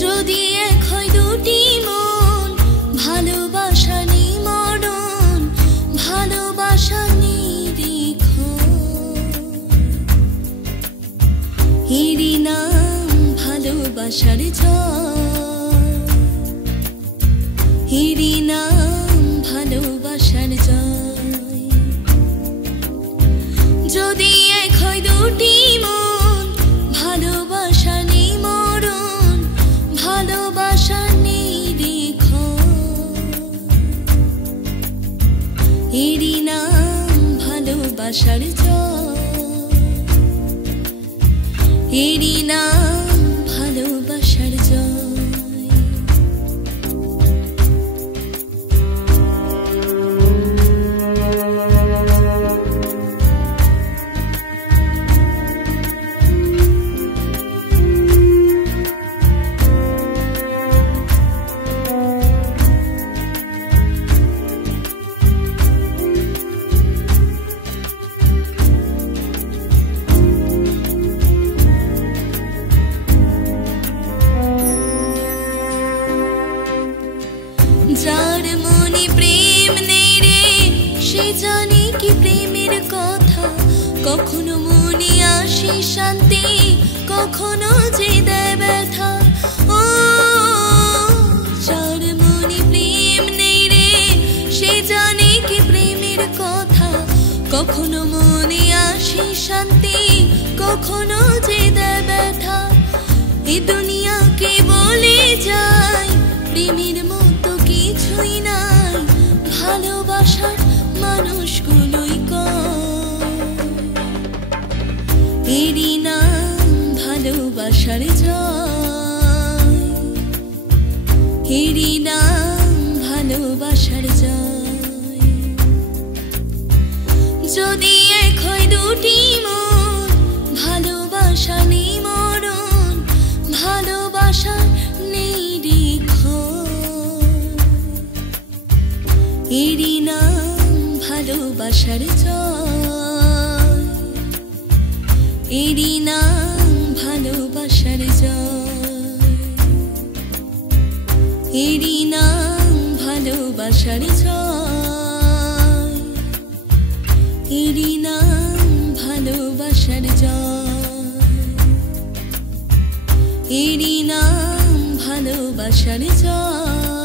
যদি এক হয় দুটি মন, ভালোবাসা নেই মরণ, ভালোবাসা নেই দ্বিক্ষণ। এরই নাম ভালোবাসার জয়, এরই নাম ভালোবাসার জয়। যদি এক হয় দুটি মন, ভালোবাসা নেই মরণ, ভালোবাসা নেই দ্বিক্ষণ। এরই নাম ভালোবাসার জয়, এরই নাম ভালোবাসার জয়। যার মনে প্রেম নেই রে, সে জানে কি প্রেমের কথা। কখনো মনে আসে শান্তি, কখনো যে দেয় ব্যথা। ও যার মনে প্রেম নেই রে, সে জানে কি প্রেমের কথা। কখনো মনে আসে শান্তি, কখনো যে দেয় ব্যথা। এ দুনিয়াকে বলে যায় প্রেমের মতো কিছুই নাই, ভালোবাসার মানুষগুলোই কয়। এরই নাম ভালোবাসার জয়, এরই নাম ভালোবাসার জয়। যদি এক হয় দুটি মন, ভালোবাসা নেই মরণ, ভালোবাসা নেই দ্বিক্ষণ। এরই নাম ভালোবাসার জয়, এরই নাম ভালোবাসার জয়, এরই নাম ভালোবাসার জয়, এরই নাম ভালোবাসার জয়, এরই নাম ভালোবাসার জয়।